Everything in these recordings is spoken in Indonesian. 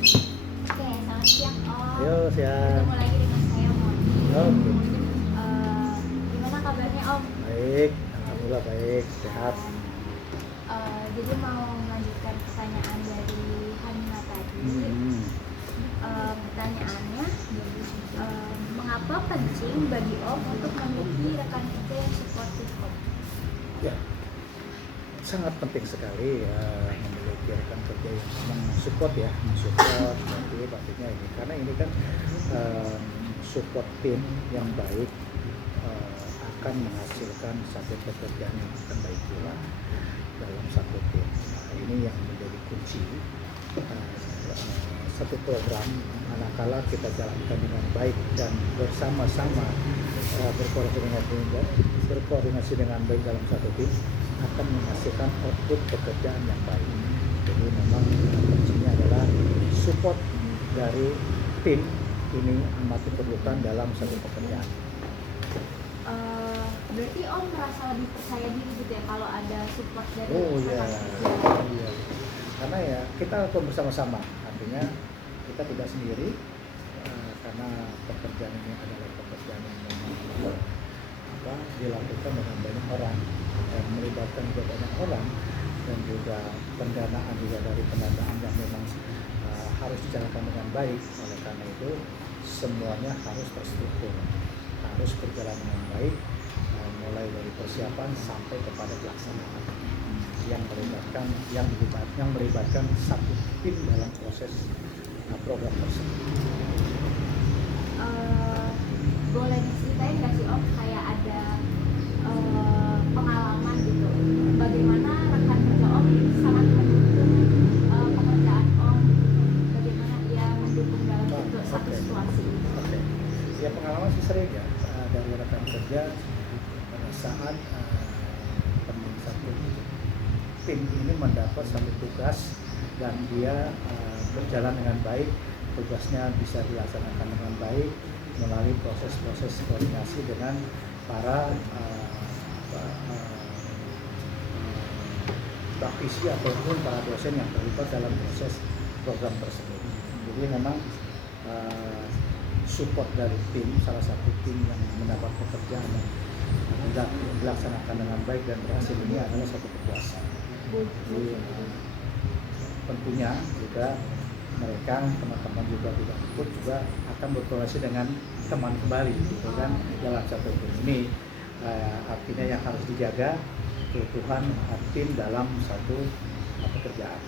Oke, selamat siang Om. Yo, siang. Ketemu lagi dengan saya Moni. Oke. Gimana kabarnya Om? Baik, alhamdulillah baik, sehat. Jadi mau melanjutkan pertanyaan dari Hanina tadi. Pertanyaannya, mengapa penting bagi Om untuk memiliki rekan kerja yang suportif Om? Ya, sangat penting sekali memiliki rekan kerja yang mensupport ya, mensupport berarti artinya ini karena ini kan support tim yang baik akan menghasilkan satu pekerjaan yang akan baik pula dalam satu tim. Nah, ini yang menjadi kunci satu program manakala kita jalankan dengan baik dan bersama-sama berkoordinasi dengan baik dalam satu tim akan menghasilkan output pekerjaan yang baik. Jadi memang kuncinya adalah support dari tim ini amat diperlukan dalam satu pekerjaan. Berarti Om merasa lebih percaya diri gitu ya kalau ada support dari Iya. rekan kerja? Iya. Karena ya kita bersama-sama, artinya kita tidak sendiri karena pekerjaan ini adalah pekerjaan yang memang dilakukan dengan banyak orang dan melibatkan juga banyak orang dan juga pendanaan juga dari pendanaan yang memang harus dijalankan dengan baik. Oleh karena itu semuanya harus terstruktur, harus berjalan dengan baik mulai dari persiapan sampai kepada pelaksanaan yang melibatkan satu tim dalam proses program tersebut. Boleh diceritain nggak sih Om kayak ada pengalaman gitu bagaimana rekan kerja Om sangat mendukung pekerjaan Om, bagaimana ia mendukung dalam satu situasi itu? Oke. Ya pengalaman sih sering ya dari rekan kerja pada saat satu tim ini mendapat satu tugas dan dia berjalan dengan baik, tugasnya bisa dilaksanakan dengan baik melalui proses-proses koordinasi dengan para praktisi ataupun para dosen yang terlibat dalam proses program tersebut. Jadi memang support dari tim, salah satu tim yang mendapat pekerjaan yang dilaksanakan dengan baik dan berhasil ini adalah satu kepuasan. Jadi tentunya juga mereka teman-teman juga tidak ikut juga akan berkoordinasi dengan teman kembali gitu kan dalam satu tim ini artinya yang harus dijaga keutuhan tim dalam satu pekerjaan.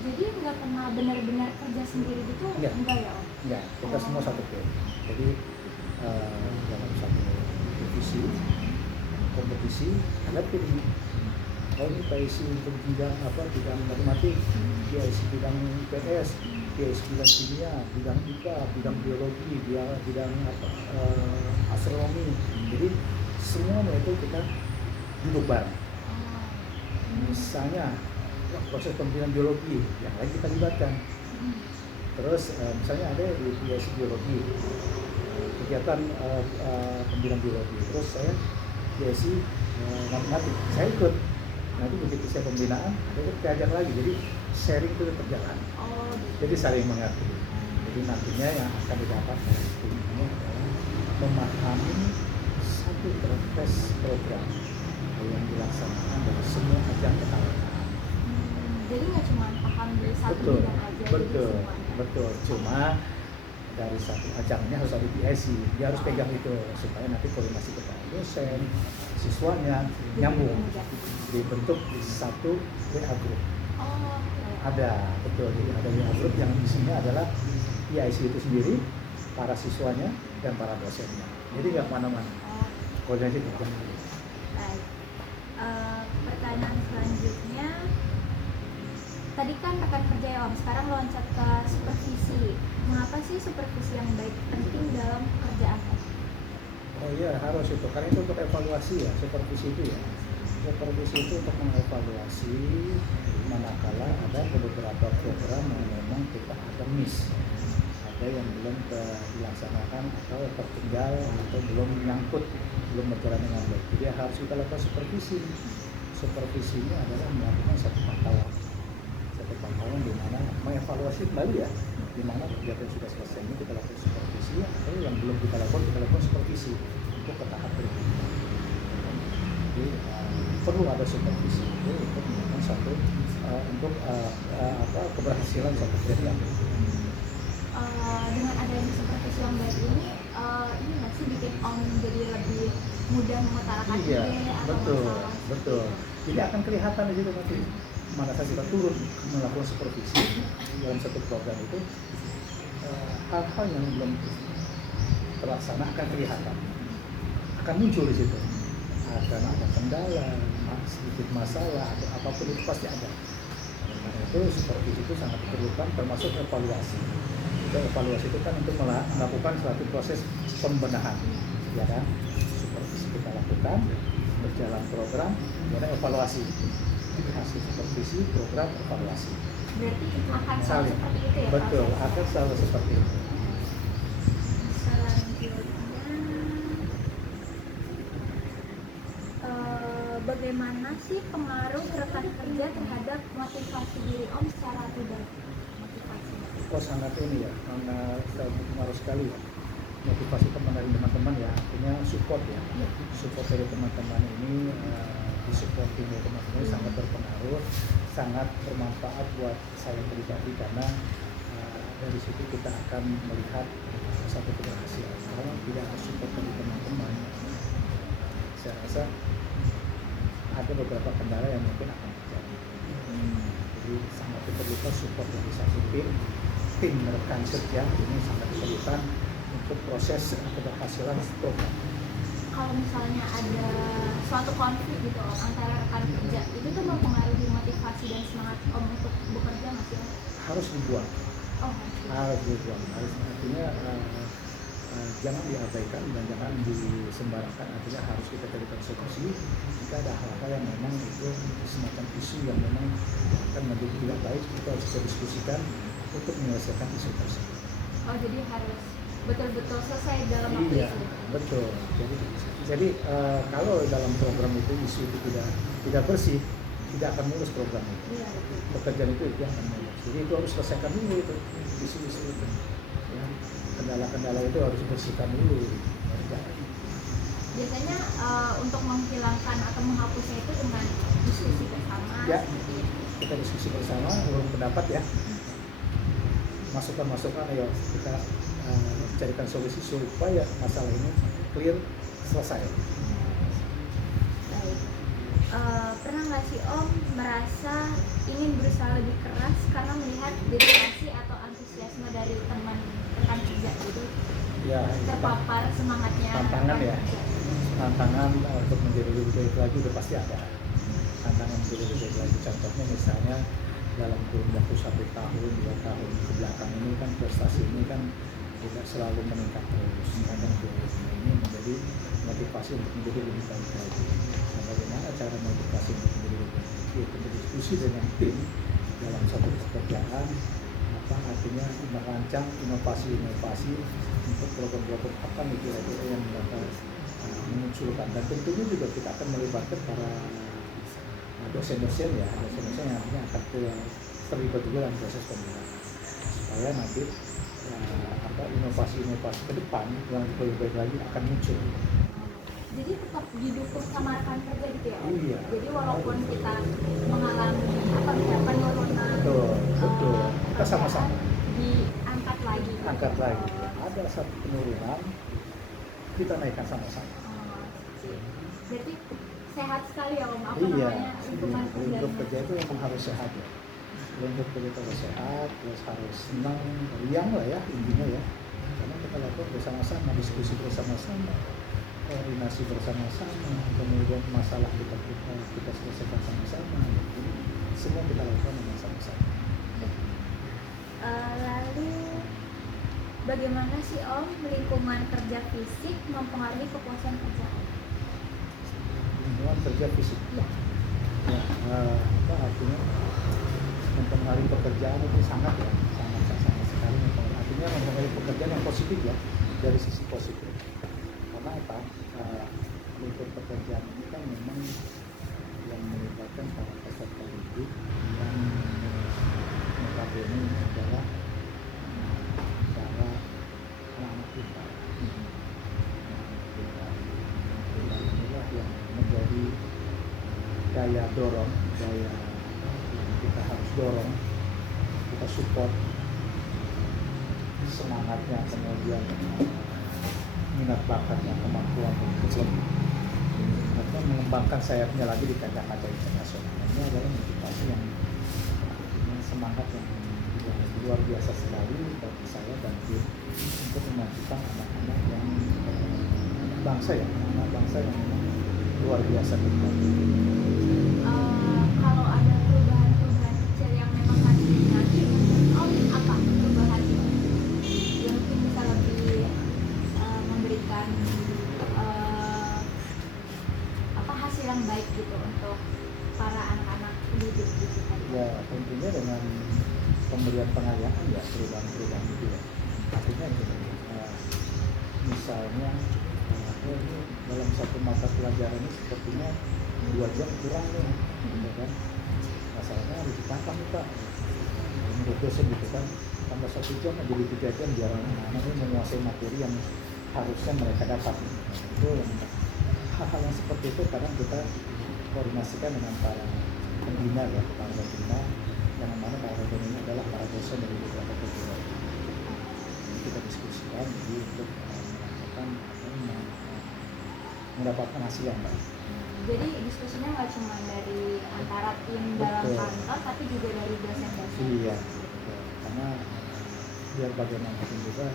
Jadi nggak pernah benar-benar kerja sendiri gitu? Enggak ya Om? Enggak, kita semua satu tim. Jadi dalam satu divisi kompetisi ada tim. Oh ini PIC untuk bidang matematik, dia isi bidang PS, dia isi bidang kimia, bidang IPA, bidang biologi, dia bidang astronomi. Jadi semuanya itu kita duduk bareng. Misalnya proses pembinaan biologi, yang lain kita libatkan. Terus misalnya ada di PIC biologi, kegiatan pembinaan biologi. Terus saya PIC matematik, saya ikut. Nanti begitu saya pembinaan, ada diajak lagi, jadi sharing itu berjalan. Jadi saling mengerti. Jadi nantinya yang akan didapat dari tim ini adalah memahami satu proses program yang dilaksanakan dari semua ajang ketarungan. Jadi nggak cuma paham dari satu bidang aja. Betul. Cuma dari satu ajangnya harus ada PIC, dia harus pegang itu supaya nanti koordinasi kepada dosen, siswanya nyambung dibentuk satu WA group. Ada, betul. Jadi ada WA group yang isinya adalah PIC itu sendiri, para siswanya dan para dosennya. Jadi nggak kemana-mana. Koordinasi kerja. Baik. Pertanyaan selanjutnya, tadi kan rekan kerja ya Om, sekarang loncat ke supervisi. Mengapa sih supervisi yang baik penting dalam pekerjaan Om? Oh iya harus itu, karena itu untuk evaluasi ya, supervisi itu ya. Supervisi itu untuk mengevaluasi manakala ada beberapa program yang memang kita ada miss, ada yang belum dilaksanakan atau tertinggal atau belum nyangkut, belum berjalan dengan baik. Jadi harus kita lakukan supervisi. Supervisi ini adalah melakukan satu satu pangkalan di mana mengevaluasi kembali ya, di mana kegiatan yang sudah selesai ini kita lakukan supervisi, atau yang belum kita lakukan supervisi untuk ke tahap berikutnya. Jadi perlu ada supervisi itu untuk melakukan satu keberhasilan satu program. Dengan adanya supervisi yang baik ini nggak sih bikin Om jadi lebih mudah mengutarakan Iya, ide atau betul, masalah? betul. Jadi akan kelihatan di situ nanti mana saja kita turun melakukan supervisi dalam satu program itu, hal-hal yang belum terlaksana akan kelihatan, akan muncul di situ. Akan ada kendala, sedikit masalah atau apapun itu pasti ada. Karena itu supervisi itu sangat diperlukan, termasuk evaluasi. Evaluasi itu kan untuk melakukan suatu proses pembenahan, ya kan? Supervisi kita lakukan, berjalan program, kemudian evaluasi. Hasil supervisi, program, evaluasi. Berarti akan selalu seperti itu ya? Betul, prosesnya? akan selalu seperti itu. Selanjutnya, bagaimana sih pengaruh rekan kerja terhadap motivasi diri Om secara pribadi? Motivasi. Oh sangat ini ya, sangat berpengaruh sekali ya. Motivasi dari teman-teman ya, artinya support ya. Support dari teman-teman ini, supporting dari teman-teman ini sangat berpengaruh, sangat bermanfaat buat saya pribadi, karena dari situ kita akan melihat satu keberhasilan. Kalau tidak ada support dari teman-teman, saya rasa ada beberapa kendala yang mungkin akan terjadi. Jadi sangat diperlukan support dari satu tim rekan kerja ini sangat diperlukan untuk proses keberhasilan program. Kalau misalnya ada suatu konflik gitu Om antara rekan kerja, itu tuh mempengaruhi motivasi dan semangat Om untuk bekerja nggak sih Om? Harus dibuang, Oh, harus dibuang. Artinya jangan diabaikan dan jangan disembarangkan. Artinya harus kita carikan solusi jika ada hal-hal yang memang itu semacam isu yang memang akan menjadi tidak baik, kita harus kita diskusikan untuk menyelesaikan isu tersebut. oh jadi harus betul-betul selesai dalam waktu Iya, itu. betul. Jadi kalau dalam program itu isu itu tidak bersih, tidak akan mulus program itu. Iya, betul. Pekerjaan itu akan mulus. Jadi itu harus selesaikan dulu itu isu-isu itu. Ya, kendala-kendala itu harus bersihkan dulu. Biasanya untuk menghilangkan atau menghapusnya itu dengan diskusi bersama. Ya. Seperti itu. Kita diskusi bersama, urung pendapat ya. Masukan-masukan, ayo kita carikan solusi supaya masalah ini clear, selesai. Baik. Pernah nggak sih Om merasa ingin berusaha lebih keras karena melihat dedikasi atau antusiasme dari teman rekan kerja gitu, Ya, terpapar semangatnya tantangan rekan ya. kerja? Tantangan untuk menjadi lebih baik lagi udah pasti ada. Tantangan menjadi lebih baik lagi, contohnya misalnya dalam kurun waktu 1 tahun, 2 tahun ke belakang ini kan prestasi ini kan tidak selalu meningkat terus. Kadang ini menjadi motivasi untuk menjadi lebih baik lagi. Nah, bagaimana cara motivasi untuk menjadi lebih baik lagi? Yaitu berdiskusi dengan tim dalam satu pekerjaan, artinya merancang inovasi-inovasi untuk program-program apa nih kira-kira yang dapat memunculkan, dan tentunya juga kita akan melibatkan para dosen-dosen ya, dosen-dosen yang nantinya akan terlibat juga dalam proses pembinaan supaya nanti inovasi-inovasi ke depan yang lebih baik lagi akan muncul. Jadi tetap didukung sama rekan kerja gitu ya Om? Iya. Jadi walaupun kita mengalami penurunan, Betul. Kita sama-sama diangkat lagi. Gitu. angkat lagi. Ada satu penurunan, kita naikkan sama-sama. Berarti sehat sekali ya Om, Iya, lingkungan lingkup kerja. kerja itu memang harus sehat ya. Lingkup kerja itu harus sehat, terus harus senang, riang lah ya intinya ya. Karena kita lakukan bersama-sama, diskusi bersama-sama, koordinasi bersama-sama, kemudian masalah kita selesaikan sama-sama. Jadi semua kita lakukan dengan sama-sama. Lalu bagaimana sih Om lingkungan kerja fisik mempengaruhi kepuasan kerja Om? Lingkungan kerja fisik. Iya. Ya, artinya mempengaruhi pekerjaan itu sangat sekali mempengaruhi. Artinya mempengaruhi pekerjaan yang positif ya, dari sisi positif. Karena apa? Lingkup pekerjaan ini kan memang yang melibatkan para peserta didik yang notabene adalah para anak kita. Kita inilah yang menjadi daya dorong, daya yang kita harus dorong, kita support semangatnya, kemudian minat bakatnya, kemampuan untuk atau mengembangkan sayapnya lagi di kancah-kancah internasional. Ini adalah motivasi yang semangat yang luar biasa sekali bagi saya dan tim untuk memajukan anak-anak yang bangsa ya, anak-anak bangsa yang memang luar biasa hebat. Kalau ada perubahan-perubahan kecil yang memang harus diminati, apa perubahan itu yang mungkin bisa lebih memberikan hasil yang baik gitu untuk para anak-anak pendidik gitu tadi? Ya tentunya dengan pemberian penghargaan ya, perubahan-perubahan itu ya. Artinya misalnya ini dalam satu mata pelajaran ini sepertinya 2 jam kurang nih, gitu kan? Masalahnya harus ditambah nih Pak. Menurut dosen gitu kan, tambah 1 jam jadi 3 jam biar anak-anak ini menguasai materi yang harusnya mereka dapat. Itu hal-hal yang seperti itu kadang kita koordinasikan dengan para pembina ya, para pembina yang mana para pembina ini adalah para dosen dari beberapa perguruan. Kita diskusikan jadi untuk mendapatkan hasil yang baik. Jadi diskusinya nggak cuma dari antara tim dalam kantor, tapi juga dari dosen-dosen. Iya, betul. Karena biar bagaimanapun juga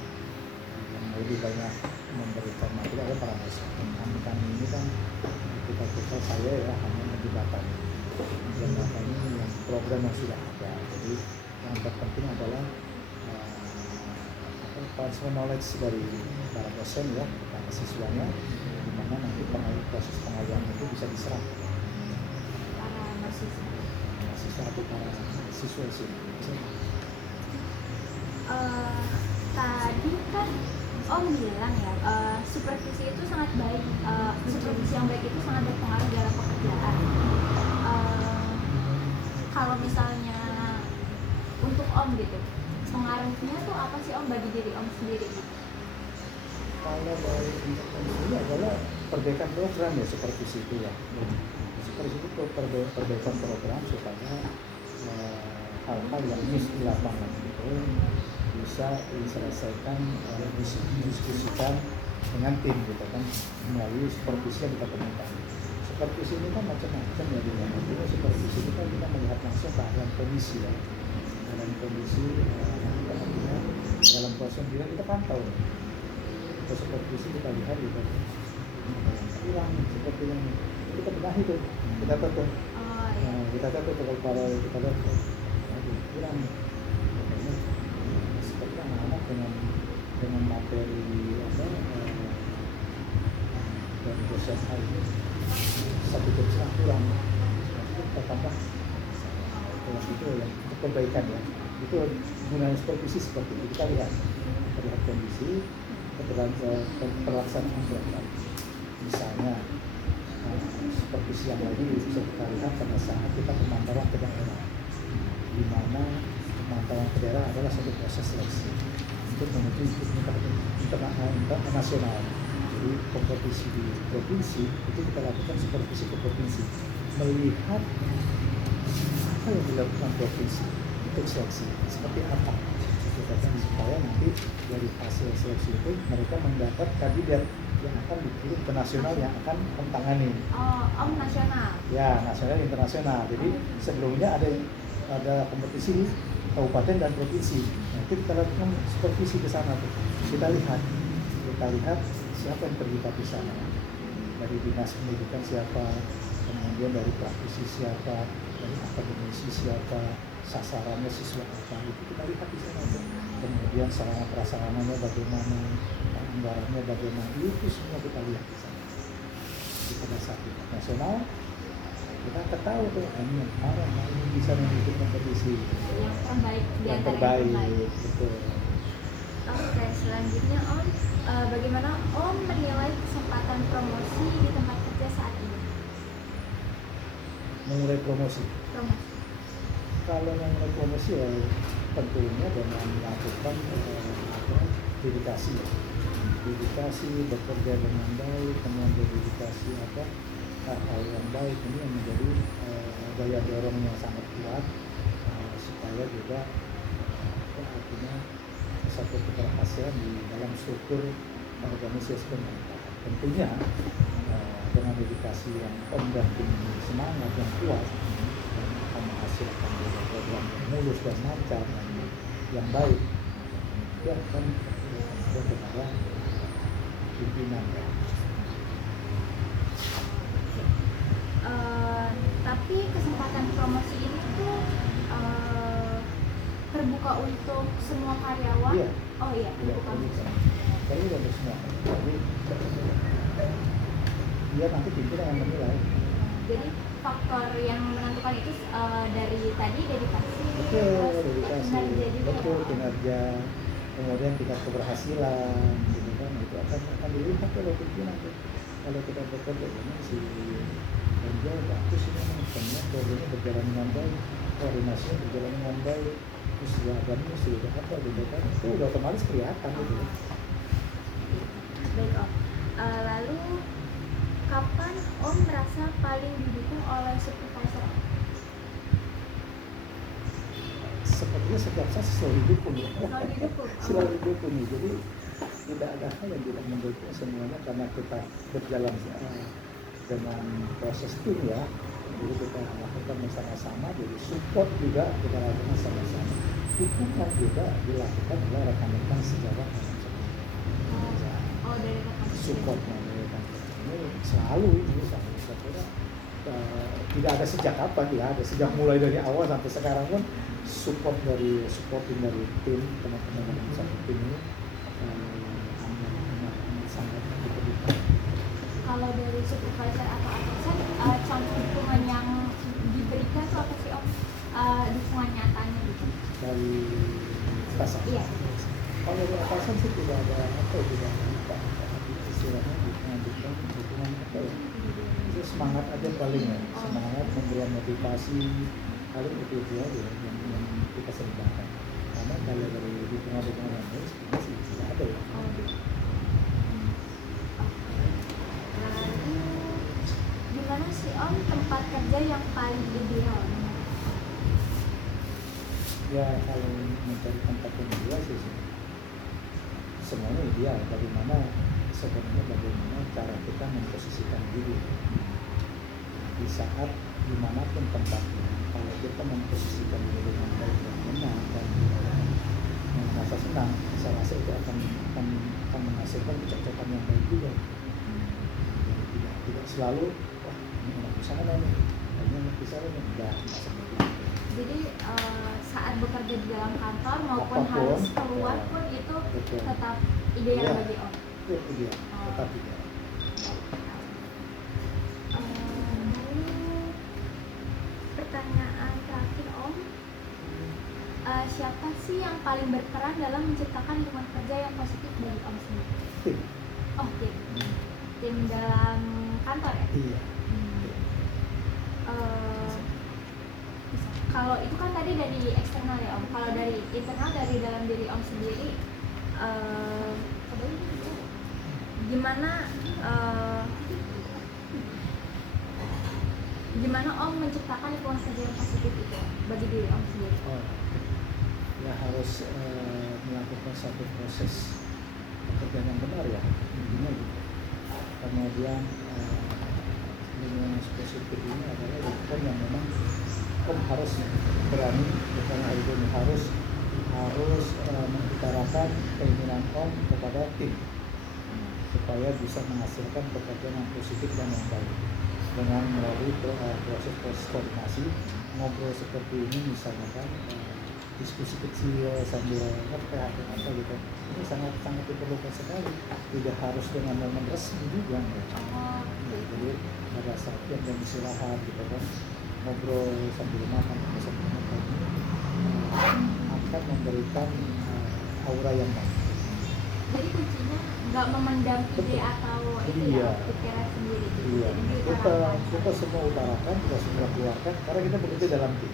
yang lebih banyak memberikan materi adalah para dosen. Kami ini kan kita saya ya hanya menjembatani yang program yang sudah ada. Jadi yang terpenting adalah transfer knowledge dari para dosen ya kepada siswanya, di mana nanti proses pengayaan itu bisa diserap Para mahasiswa atau para siswa sini. Tadi kan Om bilang ya, supervisi itu sangat baik, supervisi yang baik itu sangat berpengaruh dalam pekerjaan. Kalau misalnya untuk Om gitu, pengaruhnya tuh apa sih Om bagi diri Om sendiri gitu? Kalau dari ini adalah perbaikan program ya, supervisi itu ya. Supervisi itu perbaikan program supaya hal-hal yang miss di lapangan itu bisa diselesaikan, didiskusikan dengan tim gitu kan, melalui supervisi yang kita temukan. Supervisi ini kan macam-macam ya, artinya supervisi itu kan kita melihat langsung keadaan kondisi ya, dalam kondisi dalam proses dia kita pantau. Terus supervisi kita lihat gitu, hilang seperti yang kita benahi tuh, kita tutup, kita tutup kalau kita lihat hilang. Seperti anak-anak dengan materi dari dosen ini 1 jam kurang, kita tambah itu yang untuk perbaikan ya. Itu gunanya supervisi seperti itu, kita lihat kondisi pelaksanaan program. Misalnya supervisi yang lagi bisa kita lihat pada saat kita pemantauan ke daerah, di mana pemantauan ke daerah adalah satu proses seleksi untuk menuju internasional. Jadi kompetisi di provinsi itu kita lakukan supervisi ke provinsi, melihat apa yang dilakukan provinsi untuk seleksi seperti apa, supaya nanti dari hasil seleksi itu mereka mendapat kandidat yang akan dikirim ke nasional yang akan mentangani. Om nasional. Ya, nasional internasional. Jadi sebelumnya ada kompetisi kabupaten dan provinsi. Nah, itu kita lakukan supervisi ke sana tuh. Kita lihat siapa yang terlibat di sana. Dari dinas pendidikan siapa, kemudian dari praktisi siapa, dari akademisi siapa, sasarannya siswa apa, itu kita lihat di sana tuh. Kemudian sarana prasarananya bagaimana, anggarannya bagaimana, itu semua kita lihat di sana. Jadi pada saat tingkat nasional kita tahu tuh ini yang mana ini bisa mengikuti kompetisi yang terbaik di yang antara yang terbaik, betul. Oke, selanjutnya Om, bagaimana Om menilai kesempatan promosi di tempat kerja saat ini? Mengurai promosi. Kalau mengenai promosi ya tentunya dengan melakukan dedikasi ya. Dedikasi, bekerja dengan baik, kemudian dedikasi hal-hal yang baik ini yang menjadi daya dorong yang sangat kuat supaya juga artinya satu keberhasilan di dalam struktur organisasi pemerintahan. Tentunya dengan dedikasi yang dan semangat yang kuat dan akan menghasilkan program yang mulus dan lancar dan yang baik, itu akan kepada pimpinan ya. Tapi kesempatan promosi ini tuh terbuka untuk semua karyawan. Iya. Oh iya, terbuka. Jadi untuk semua. Jadi dia nanti pimpinan yang menilai. Jadi faktor yang menentukan itu dari tadi dedikasi, kinerja, kemudian tingkat keberhasilan, gitu kan, itu akan dilihat oleh pimpinan. Kalau kita bekerja ini si kerja bagus ini, semuanya programnya berjalan dengan baik, koordinasinya berjalan dengan baik, terus agamanya sudah apa gitu kan, itu udah otomatis kelihatan gitu. Baik Om. Lalu kapan Om merasa paling didukung oleh supervisor? Sepertinya setiap saat selalu didukung ya. Selalu didukung nih. Jadi tidak ada hal yang tidak mendukung semuanya karena kita berjalan dengan proses tim ya. Jadi kita lakukan bersama-sama, jadi support juga kita lakukan sama-sama. Dukungan juga dilakukan oleh rekan-rekan sejawat. Dari rekan supportnya ini selalu saya kira tidak ada sejak kapan ya, ada sejak mulai dari awal sampai sekarang pun supporting dari tim teman-teman dalam satu tim ini sangat diperlukan. Kalau dari supervisor atau atasan, contoh dukungan yang diberikan itu apa sih Om? Dukungan nyatanya gitu Dari atasan? Iya. Kalau dari atasan sih tidak ada tidak ada istilahnya dukungan apa ya? Itu semangat aja paling ya, semangat memberikan motivasi, paling itu aja yang kita sertakan. Karena kalau dari dukungan yang lain sebenarnya sih tidak ada ya. Lalu gimana sih Om tempat kerja yang paling ideal? Ya kalau mencari tempat yang ideal sih semuanya ideal. Bagaimana cara kita memposisikan diri di saat dimanapun tempatnya. Kalau kita memposisikan diri dengan baik dan benar dan merasa senang, saya rasa itu akan menghasilkan kecocokan yang baik juga. Tidak selalu wah ini enak di sana nih, ini enak di sana nih, enggak seperti itu. Jadi saat bekerja di dalam kantor maupun Apapun, harus keluar pun itu betul. tetap ideal Ya. bagi Om. Itu ideal, tetap ideal. Lalu pertanyaan terakhir Om, siapa sih yang paling berperan dalam menciptakan lingkungan kerja yang positif bagi Om sendiri? Tim. Oh tim dalam kantor ya? Iya. Kalau itu kan tadi dari eksternal ya Om. Kalau dari internal, dari dalam diri Om sendiri, gimana Om menciptakan lingkungan kerja yang positif itu bagi diri Om sendiri? Ya harus melakukan satu proses pekerjaan yang benar ya, intinya gitu. Kemudian lingkungan positif ini adalah lingkungan yang memang Om harus berani, bukan ini harus mengutarakan keinginan Om kepada tim supaya bisa menghasilkan pekerjaan yang positif dan yang baik dengan melalui proses koordinasi, ngobrol seperti ini misalnya kan, diskusi kecil sambil apa gitu. Ini sangat diperlukan sekali, tidak harus dengan momen resmi juga jadi pada saat yang istirahat gitu kan, ngobrol sambil makan ini akan memberikan aura yang baik. Jadi kuncinya nggak memendam ide atau pikiran sendiri gitu. Iya. Kita semua utarakan, kita semua keluarkan karena kita bekerja dalam tim.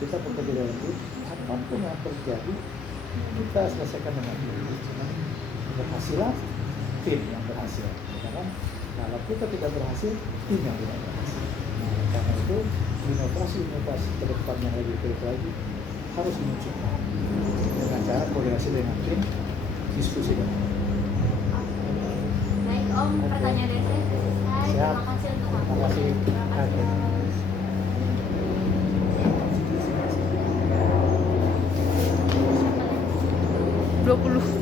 kita bekerja dalam tim, apapun yang terjadi kita selesaikan dengan tim. Cuman keberhasilan tim yang berhasil. Karena kalau kita tidak berhasil, tim yang tidak berhasil. Nah, karena itu inovasi ke depan yang lebih baik lagi harus dimunculkan dengan cara koordinasi dengan tim, diskusi dengan tim. Baik Om, Oke. pertanyaan dari saya sudah selesai. Siap. Terima kasih untuk Terima waktunya. kasih. Terima kasih Oke. Om. 20